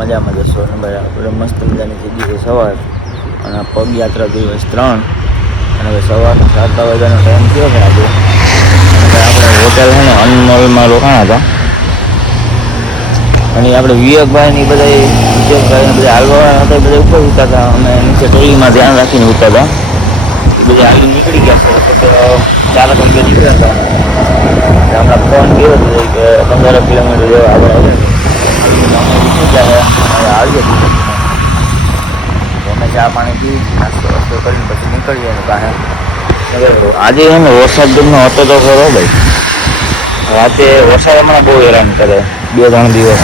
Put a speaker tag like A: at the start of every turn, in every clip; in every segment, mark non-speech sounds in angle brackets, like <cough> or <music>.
A: મજામાં જશો અને ભાઈ? આપણે મસ્ત મજાની થઈ ગઈ છે સવાર. અને પગયાત્રા દિવસ ત્રણ. અને હવે સવારના સાત વાગ્યાનો ટાઈમ થયો છે આજે. આપણે હોટેલ છે ને, અનમોલમાં રોકાણા હતા. અને આપણે વિવેકભાઈ ની બધા વિવેકભાઈ બધા હાલવાવાળા હતા બધા ઉપર ઉતા હતા. અમે નીચે ટોલીમાં ધ્યાન રાખીને ઉતા હતા. એ બધા હાલી નીકળી ગયા છે. ચાલક અંગે નીકળ્યા હતા એટલે હમણાં ફોન કર્યો હતો કે પંદર કિલોમીટર જેવા આગળ આવે અમે નીકળી ગયા છે હવે આવીએ છીએ તો અમે ચા પાણી પી નાસ્તો વાસ્તો કરીને પછી નીકળીએ ને બહાર આજે એમ વરસાદ જેમનો હતો તો ખરો ભાઈ. રાતે વરસાદ હમણાં બહુ હેરાન કરે, બે ત્રણ દિવસ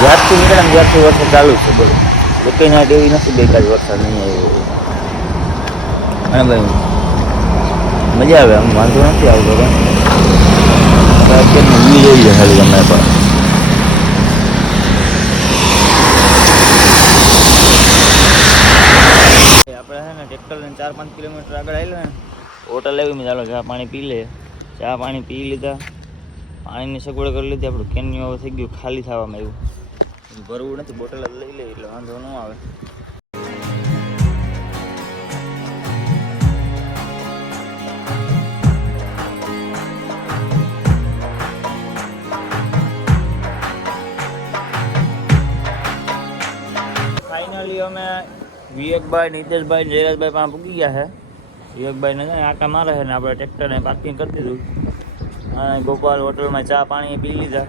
A: જ્યારથી નીકળે ને જ્યારથી વરસાદ ચાલુ છે બોલો એક નાઇટ એવી નથી કાજ વરસાદ નહીં આવ્યો. અને ભાઈ. મજા આવે આમ, વાંધો નથી આવતો તો અત્યારનું વ્યૂ જોઈ લે ખાલી તમે પણ. આપણે છે ને ટ્રેક્ટર લઈને ચાર પાંચ કિલોમીટર આગળ આવેલા ને હોટલ આવી મેં, ચાલો ચા પાણી પી લે ચા પાણી પી લીધા. પાણીની સગવડ કરી લીધી. આપણું કેન્યુ હવે થઈ ગયું ખાલી થવામાં આવ્યું ભરવું નથી બોટલ જ લઈ લે એટલે વાંધો ન આવે. ફાઇનલી અમે વિવેકભાઈ, નીતેશભાઈ જયરાજભાઈ પાસે પૂકી ગયા છે. વિવેકભાઈને ને આટા મારે છે ને આપણે ટ્રેક્ટરને પાર્કિંગ કરી દીધું. અને ગોપાલ હોટલમાં ચા પાણી પી લીધા.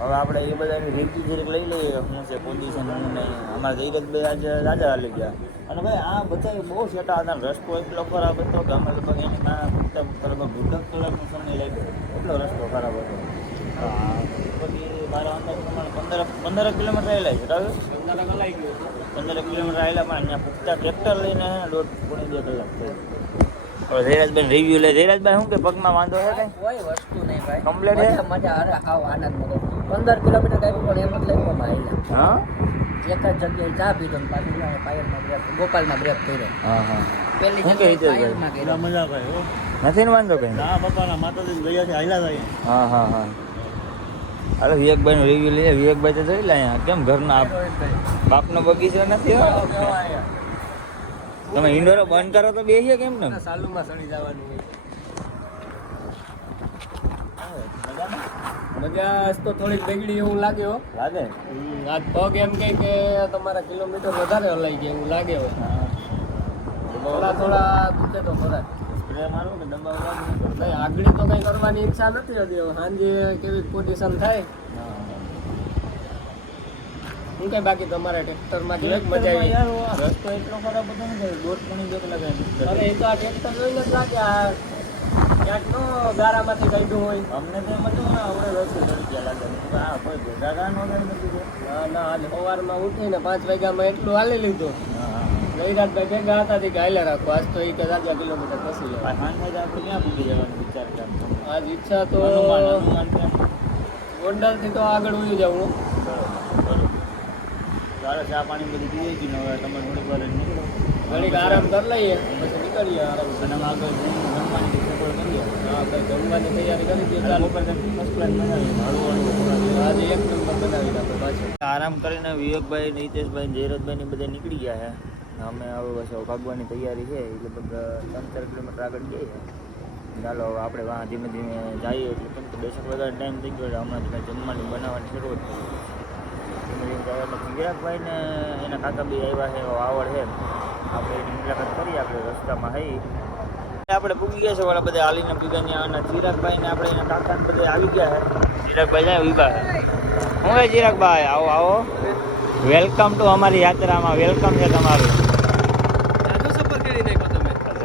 A: હવે આપણે એ બધાની રીતિ જરીક લઈ લઈએ. શું છે પોઝિશન હું નહીં. અમારા જયરાજભાઈ આજે રાજા હાલી ગયા. અને ભાઈ, આ બધા બહુ સેટા હતા. રસ્તો એટલો ખરાબ હતો કે અમે લગભગ એની પૂછતા લગભગ દોઢ કલાકનો સમય લાગ્યો. એટલો રસ્તો ખરાબ હતો. પછી મારા અંદાજ પ્રમાણે પંદર પંદર કિલોમીટર આવેલા છે બરાબર પંદર કિલોમીટર આવેલા પણ અહીંયા પૂછતા ટ્રેક્ટર લઈને દોઢ પોણી બે કલાક થઈ હવે રિવ્યુ લે ધીરજભાઈ શું કે પગમાં વાંધો છે કઈ?
B: કોઈ વસ્તુ નહીં ભાઈ
A: Complete છે
B: મજા આવે આવ આનંદ મળે પંદર કિલોમીટર કાપ્યું પણ એમ જ લઈ આવેલા
A: હા
B: એક જ જગ્યાએ ચા પીધો ને પાછું પાયલમાં બ્રેક ગોપાલમાં બ્રેક કર્યો
A: હા. હા
B: પેલી જગ્યાએ
C: મજા ભાઈ
A: નથી ને વાંધો કઈ
C: ના બાપાના માતાજી ગયા છે હાલ્યા થાય
A: હા હા હા. હાલો વિવેકભાઈ નું રિવ્યુ લઈએ વિવેકભાઈ તો જોઈ લે અહીંયા. કેમ ઘરના આપ- બાપનો બગીચો નથી તમે ઇન્ડોરો બંધ કરો તો બેસીએ કેમ ને
B: સાલુમાં સડી જવાનું મજા તો થોડીક બગડી એવું લાગે હો.
A: લાગે?
B: આજ પગ એમ કહે કે તમારા કિલોમીટર વધારે હલાઈ ગયા એવું લાગે હોય. થોડા થોડા દુખે તો ખરા. આગળ તો કઈ કરવાની ઈચ્છા નથી હતી સાંજે કેવી પોઝિશન થાય? હું કઈ બાકી તમારે ટ્રેક્ટરમાં કેવી મજા આવી
A: રસ્તો એટલો ખરાબ હતો ને દોઢ
B: અરે એ તો આ ટ્રેક્ટર જોઈને જ લાગે. આ ક્યાંક નો ગારામાંથી કાઢ્યું હોય.
A: અમને તો એમ હતું ને આપણે રસ્તો ચડી ગયા લાગે. હા કોઈ ભેગા કાન વગર નથી
B: ના ના આજ સવારમાં ઉઠીને પાંચ વાગ્યામાં એટલું હાલી લીધું.
A: હા હા
B: ગઈરાતભાઈ ભેગા હતા તે કે રાખો. આજ તો એ કે કિલોમીટર પછી લેવા
A: આ જ આપણે ક્યાં પૂરી જવાનું વિચાર કરતો
B: આજ ઈચ્છા તો ગોંડલથી તો આગળ ઉયું જાઉં
A: ચાલો ચા પાણી બધું પીએ ને હવે? તમે થોડીક વાર નીકળો.
B: ઘડીક આરામ કરી લઈએ પછી નીકળીએ આરામ.
A: અને આગળ જમવાની સગવડ કરીએ.
B: હા જમવાની તૈયારી કરી દઈએ
A: બનાવીએ. હળવું હળવું
B: આજે એક નંબર બનાવી નાખો પાછું.
A: આરામ કરીને વિવેકભાઈ નીતેશભાઈ જયરથભાઈ ને બધા નીકળી ગયા છે અમે હવે બસ ભાગવાની તૈયારી છે એટલે બધા ત્રણ ચાર કિલોમીટર આગળ જઈએ. ચાલો આપણે વાં ધીમે ધીમે જઈએ એટલે કેમ કે બેસક વધારે ટાઈમ થઈ ગયો હમણાં જ જમવાની બનાવવાની શરૂઆત કરી. ધીમે ધીમે એટલે ચિરાગભાઈ ને એના કાકા બી આવ્યા છે, એવો આવડ છે. આપણે એની મુલાકાત કરીએ આપણે રસ્તામાં હઈ. આપણે પૂગી ગયા છે, વાળા બધા હાલીને પૂગ્યા ત્યાં અને ચિરાગભાઈ ને આપણે એના કાકા ને બધા આવી ગયા છે. ચિરાગભાઈ જાય, ઊભા છે હે ચિરાગભાઈ? આવો આવો. વેલકમ ટુ અમારી યાત્રામાં વેલકમ છે તમારું.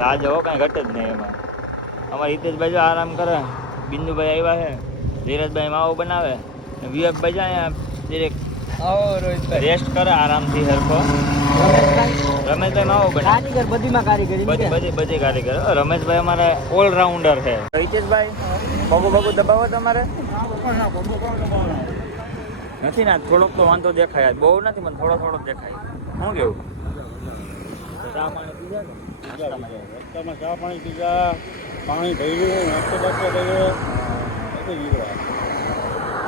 A: રાજ હો કાંઈ ઘટે જ નહીં એમાં. અમારે હિતેશભાઈ જો આરામ કરે બિંદુભાઈ આવ્યા છે ધીરજભાઈ માવો બનાવે ને વિવેકભાઈ જાય ડિરેક્ટ
B: આવો
A: રેસ્ટ કરે આરામથી હરખો. રમેશભાઈ માવો બનાવે.
B: બધીમાં કારીગરી
A: બધી બધી બધી કારીગર. હો. રમેશભાઈ અમારે ઓલરાઉન્ડર છે. હિતેશભાઈ બગુ બગુ દબાવો તમારે. નથી ના થોડોક તો વાંધો દેખાય. બહુ નથી મને થોડો થોડો દેખાય. શું કેવું? ચા પાણી પીધા.
C: રસ્તામાં ચા પાણી પીધા પાણી ભર્યું નાસ્તો બાસ્તો કર્યો.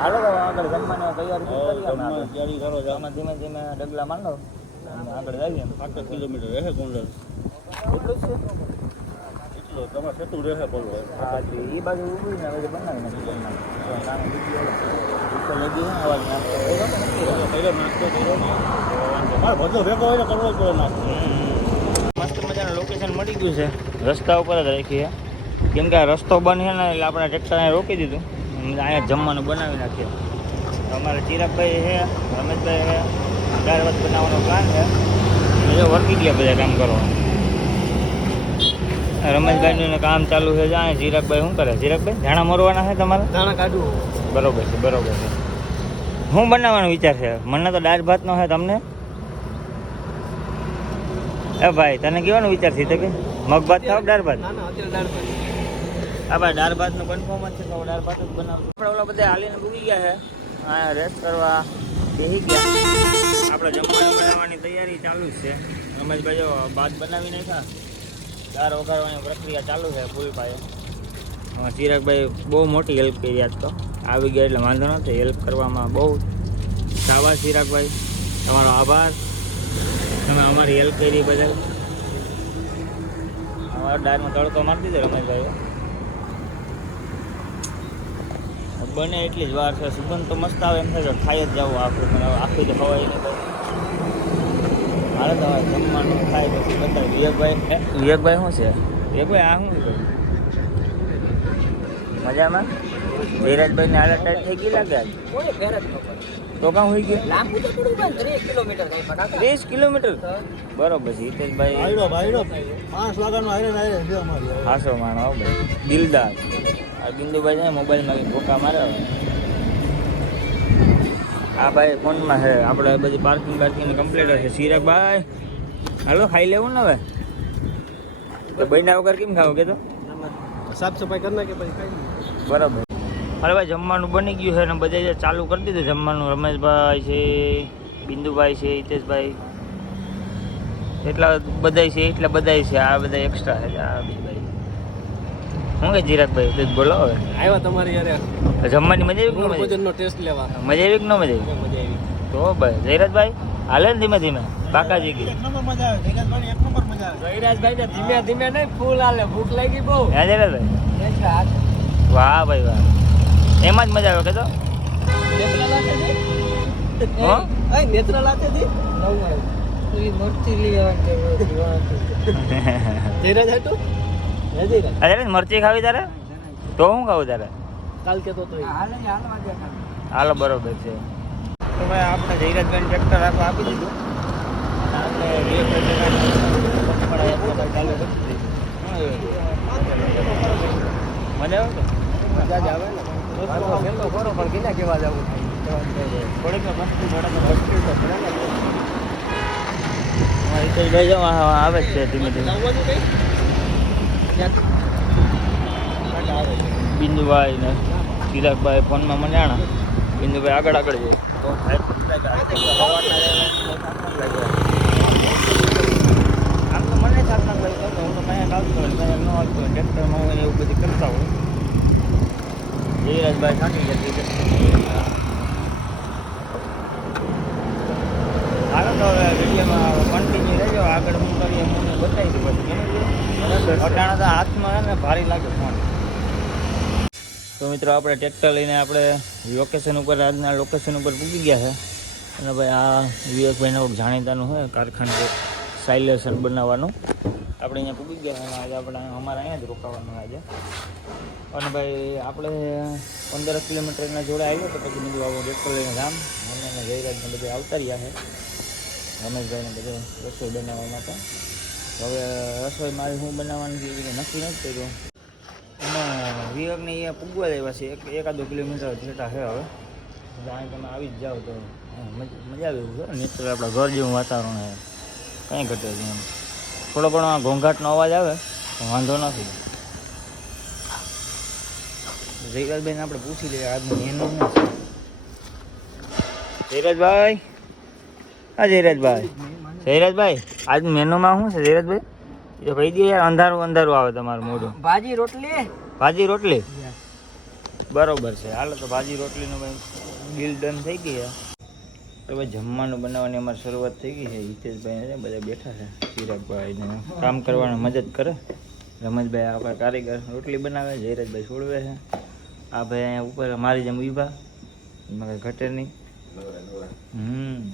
A: હાલો તો આગળ જમવાની તૈયારી.
C: તૈયારી કરો
A: આમાં ધીમે ધીમે ડગલા માંડો આગળ જઈએ.
C: આઠ કિલોમીટર રહે ગોંડલ
A: એટલું જ છે?
C: એટલો તમારે સેતું રહે બોલો.
A: હા એ બાજુ ઊભી ને હવે બનાવી નાખી નાખતો
C: બધો ભેગો હોય ને કરવો જ પડે
A: લોકેશન મળી ગયું છે. રસ્તા ઉપર જ રાખીએ. કેમ કે આ રસ્તો બંધ છે ને એટલે આપણે ટ્રેક્ટરને રોકી દીધું. અહીંયા જમવાનું બનાવી નાખીએ અમારે ચિરાગભાઈ છે રમેશભાઈ છે ચાર વર્ષ બનાવવાનો પ્લાન છે. બીજો વર્કી ગયા બધા કામ કરવા. રમેશભાઈનું કામ ચાલુ છે જાય ચિરાગભાઈ શું કરે? ચિરાગભાઈ ધાણા મરવાના છે તમારે?
B: ધાણા કાઢવું
A: બરોબર છે બરોબર છે. શું બનાવવાનો વિચાર છે? મને તો દાળ ભાતનો છે તમને? એ ભાઈ તને કેવાનો વિચાર છે? કે મગ ભાત? ખાવ દાળ ભાત. હા ભાઈ દાળ ભાતનું કન્ફર્મ જ છે તો દાળ ભાત જ બનાવશું. આપણે ઓલા બધા હાલીને ભૂગી ગયા છે. હા રેસ્ટ કરવા બેસી ગયા. આપણે જમવાનું બનાવવાની તૈયારી ચાલુ જ છે. રમેશભાઈ જો ભાત બનાવી નાખ્યા. દાળ વઘારવાની પ્રક્રિયા ચાલુ છે ફૂલ પાયે હા, ચિરાગભાઈ બહુ મોટી હેલ્પ કરી આજ તો. આવી ગયા એટલે વાંધો નથી હેલ્પ કરવામાં બહુ સાવા ચિરાગભાઈ તમારો આભાર. તમે અમારી હેલ્પ કરી બદલ. અમારા ડાળમાં તડકો મારી દીધો રમેશભાઈએ. બને એટલી જ વાર છે સુગંધ તો મસ્ત આવે એમ થાય કે ખાઈ જ જવું આખું પણ આખું તો ખવાય નહીં હાલે તો હવે જમવાનું ખાય પછી બધા વિવેકભાઈ વિવેકભાઈ શું છે? વિવેકભાઈ આ શું મજામાં? ધીરજભાઈને હાલત ટાઈટ થઈ ગઈ લાગે
B: કોઈ ફેર જ ન પડે.
A: તો કાં હોઈ ગયું?
B: લાંબુ તો થોડું પણ ત્રીસ કિલોમીટર થાય પણ કાકા
A: ત્રીસ કિલોમીટર? બરોબર છે હિતેશભાઈ.
C: ભાઈડો ભાઈડો પાંચ વાગ્યાનો આયરે ને આયરે છે અમારે.
A: હાસો માણો ભાઈ. દિલદાર. આ બિંદુભાઈ છે ને મોબાઈલમાં કંઈક ધોકા મારે. આ ભાઈ ફોનમાં છે આપણે બધી પાર્કિંગ બાર્કિંગ કમ્પ્લીટ છે. સિરાગભાઈ હાલો ખાઈ લેવું ને હવે? તો બન્યા વગર કેમ ખાવું કે તો?
B: સાફ સફાઈ કરી નાખે પછી ખાઈ
A: બરાબર. અરે ભાઈ જમવાનું બની ગયું છે અને બધા ચાલુ કરી દીધું જમવાનું. રમેશભાઈ છે બિંદુભાઈ છે હિતેશભાઈ. એટલા બધાય છે એટલા બધાય છે આ બધા એક્સ્ટ્રા છે આ શું કે જીરાકભાઈ તો બોલો હવે.
B: આવ્યા તમારી યાર.
A: જમવાની મજા આવી કે મજા
B: ટેસ્ટ લેવા
A: મજા આવી કે ન મજા આવી? તો ભાઈ જયરાજભાઈ હાલે ને ધીમે ધીમે? બાકાજી
C: કે? મજા આવે? જગતભાઈ એક નંબર મજા આવે.
B: જયરાજભાઈ ધીમે ધીમે નહીં ફૂલ હાલે. ભૂખ લાગી બહુ.
A: હે જયરાજભાઈ? વાહ ભાઈ વાહ. એમાં જ મજા આવે કે તો મરચી ખાવી તારે? તો હું ખાવું તારે?
B: કાલ કેતો તો હાલે
A: બરોબર છે. તો ભાઈ આપણે ધીરજભાઈ ટ્રેક્ટર આખું આપી દીધું. મજા આવે
B: મજા જ આવે ને. ખરો પણ કિના કેવા જવું
A: થોડીક મસ્તી થોડાક મસ્તી તો પડે ને હા, હિતેશભાઈ જો આ- આ આવે છે ધીમે ધીમે બિંદુભાઈ ને ચિરાગભાઈ ફોનમાં મંજાણા બિંદુભાઈ આગળ આગળ જાય. તો તો મને સાત ના લાગે તો હું તો અહીંયા આવતો હોય ન આવતો હોય ટ્રેક્ટરમાં હોય એવું બધું કરતા હોય. જયરાજભાઈ થાકી ગયા હાલો તો હવે વિડીયોમાં કન્ટિન્યુ રહેજો. આગળ હું કરીએ હું બતાવી દઉં પછી અટાણા તો હાથમાં છે ને ભારી લાગે ફોન. તો મિત્રો, આપણે ટ્રેક્ટર લઈને આપણે લોકેશન ઉપર, આજના લોકેશન ઉપર પૂગી ગયા છે. અને ભાઈ આ વિવેકભાઈના જાણીતાનું હોય કારખાનું સાયલેશન બનાવવાનું. આપણે અહીંયા પૂગી ગયા અને આજે આપણે અમારે અહીંયા જ રોકાવાનું આજે. અને ભાઈ આપણે પંદર કિલોમીટરના જોડે આવ્યો તો પછી બીજું આવું ટ્રેક્ટર લઈને રામ અમે અને જયરાજને બધે આવતા રહ્યા છે. રમેશભાઈને બધે રસોઈ બનાવવા માટે. હવે રસોઈ મારી હું બનાવવાની છે નક્કી નથી કર્યું. એમાં વિવેકને અહીંયા પૂગવા જ છે. એક એકાદો કિલોમીટર જેટા છે હવે. જાણે તમે આવી જ જાઓ તો મજા આવે એવું છે. નેચરલ આપણા ઘર જેવું વાતાવરણ છે. કંઈ ઘટે છે એમ. થોડો ઘણો ઘોંઘાટનો અવાજ આવે વાંધો નથી. જયરાજભાઈને આપણે પૂછી લઈએ આજનું મેનુ શું જયરાજભાઈ? હા જયરાજભાઈ. જયરાજભાઈ આજનું મેનુમાં શું છે જયરાજભાઈ? એ કહી દે યાર અંધારું અંધારું આવે તમારું મોઢું.
B: ભાજી રોટલી?
A: ભાજી રોટલી? બરોબર છે. હાલો તો ભાજી રોટલીનું ભાઈ બિલ ડન થઈ ગઈ છે તો જમવાનું બનાવવાની અમારી શરૂઆત થઈ ગઈ છે. હિતેશભાઈ બધા બેઠા છે. ચિરાગભાઈ ને કામ કરવાની મદદ કરે. રમેશભાઈ આપણા કારીગર રોટલી બનાવે, જયરાજભાઈ છોડવે છે. આ ભાઈ અહીંયા ઉપર મારી જેમ ઊભા. એમાં હમ.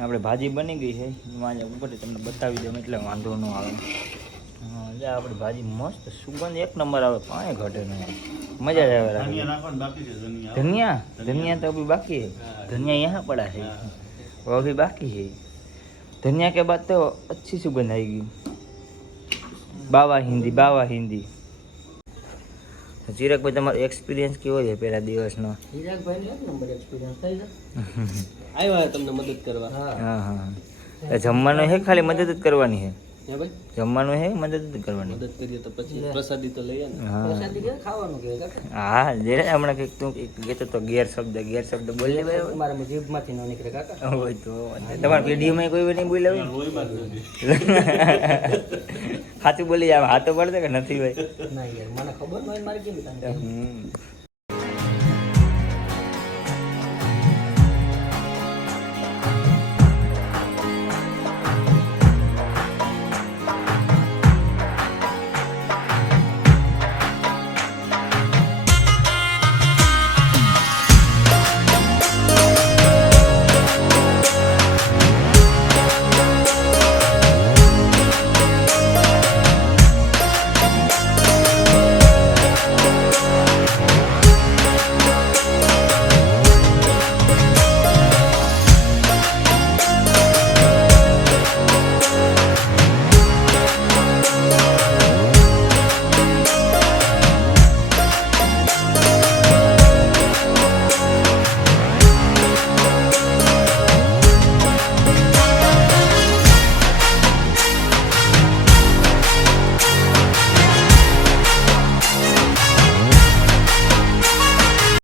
A: આપણે ભાજી બની ગઈ છે. એમાં ઉપરથી તમને બતાવી દઉં, એટલે વાંધો ન આવે. એટલે આપણી ભાજી મસ્ત સુગંધ એક નંબર આવે પાણી ઘટે નહીં મજા જ આવે રાખી
C: ધનિયા નાખવાનું બાકી છે ધનિયા
A: धनिया धनिया तो अभी बाकी है धनिया यहाँ पड़ा है वो अभी बाकी है धनिया के बाद तो अच्छी सुगंध आएगी बावा हिंदी बावा हिंदी ચિરાગ ભાઈ તમારો એક્સપિરિયન્સ કેવો છે પહેલા દિવસનો
B: હિરાકભાઈ એક નંબર એક્સપિરિયન્સ થઈ જાય આવ્યા તમને મદદ કરવા હા
A: હા હા તો જમવાનું છે ખાલી મદદ જ કરવાની છે
B: હે ભાઈ
A: જમવાનું હે? મદદ કરવાની.
B: મદદ કરીએ તો પછી પ્રસાદી તો લઈએ ને
A: હા.
B: પ્રસાદી કે ખાવાનું કે?
A: હા જે હમણાં કંઈક તું કહેતો તો ગેર શબ્દ ગેર શબ્દ બોલી. ભાઈ
B: મારા જીભમાંથી ન નીકળે કાકા.
A: હોય તો તમારા પેઢીમાં કોઈ નહીં
C: જ <laughs>
A: સાચું બોલી જાય હાથો પડશે કે નથી ભાઈ?
B: ના યાર મને ખબર ન હોય મારે કેમ.